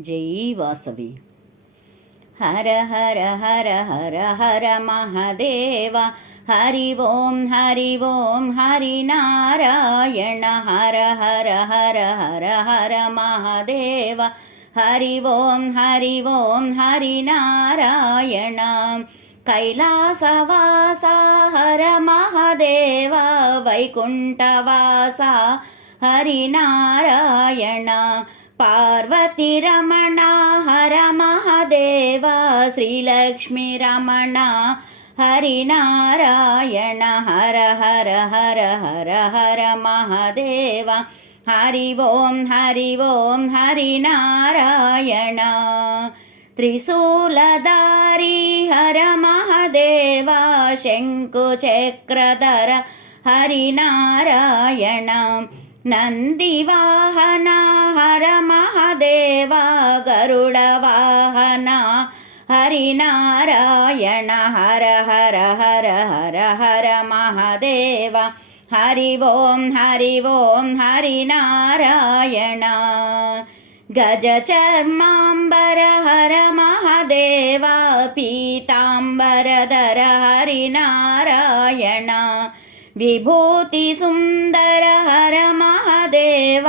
జై వాసవి. హర హర హర హర హర మహదేవ. హరి ఓం హరి నారాయణ. హర హర హర హర హర మహదేవ. హరి ఓం హరి నారాయణ. కైలాసవాస హర మహదేవ. వైకుంఠవాస హరి నారాయణ. పార్వతి రమణ హర మహదేవ. శ్రీలక్ష్మీ రమణ హరి నారాయణ. హర హర హర హర హర మహదేవ. హరి ఓం హరి నారాయణ. త్రిశూలధారి హర మహదేవ. శంకు చక్రధర హరి నారాయణ. నందివాహన హర మహదేవ. గరుడ వాహన హరి నారాయణ. హర హర హర హర హర మహదేవ. హరి ఓం హరి నారాయణ. గజ చర్మాంబర హర మహదేవ. పీతాంబరధర హరి నారాయణ. విభూతి సుందర హర మహదేవ.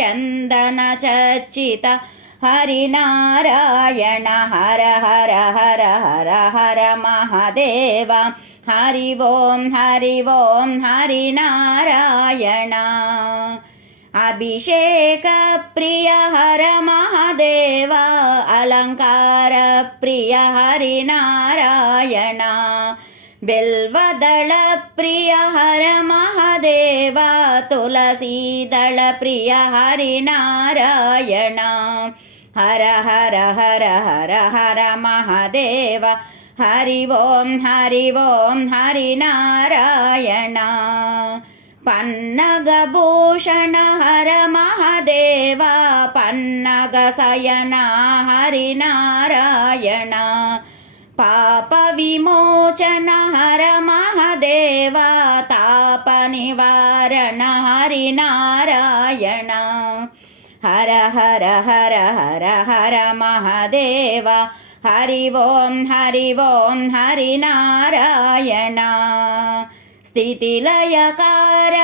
చందన చర్చిత హరి నారాయణ. హర హర హర హర హర మహదేవ. హరి ఓం హరి నారాయణ. అభిషేక ప్రియ హర మహదేవ. అలంకార ప్రియ హరి నారాయణ. బిల్వదళ ప్రియ హర మహదేవ. తులసీదళ ప్రియ హరి నారాయణ. హర హర హర హర హర మహదేవ. హరి ఓం హరి నారాయణ. పన్నగభూషణ హర మహదేవ. పన్నగ శయన హరి నారాయణ. పాప విమోచన హర మహదేవ. తాప నివారణ హరి నారాయణ. హర హర హర హర హర మహదేవ. హరి ఓం హరి నారాయణ. స్థితిలయకార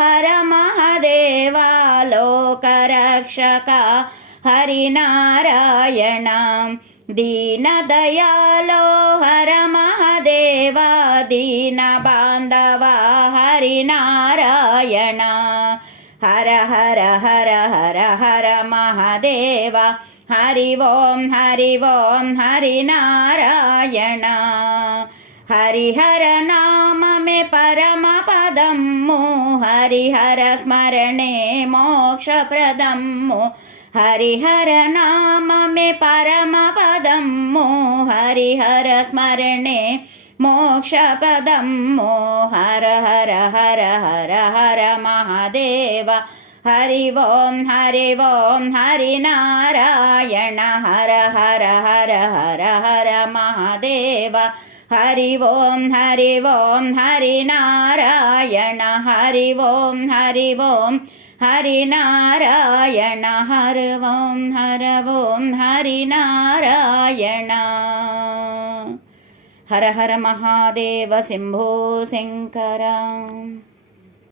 హర మహదేవ. లోకరక్షక హరి నారాయణ. దీనదయాలో హర మహదేవ. దీన బాంధవ హరి నారాయణ. హర హర హర హర హర మహదేవ. హరి ఓం హరి నారాయణ. హరిహర నామమే పరమ పదమ్ము. హరిహర స్మరణే మోక్షప్రదమ్ము. హరిహర నామమే పరమ పదమ్ము. హరిహర స్మరణే మోక్షపదమ్ము. హర హర హర హర హర మహదేవ. హరి ఓం హరి నారాయణ. హర హర హర హర హర మహదేవ. హరి ఓం హరి నారాయణ. హరి ఓం హరి నారాయణ. హర ఓం హరి నారాయణ. హర హర మహాదేవ శంభో శంకర.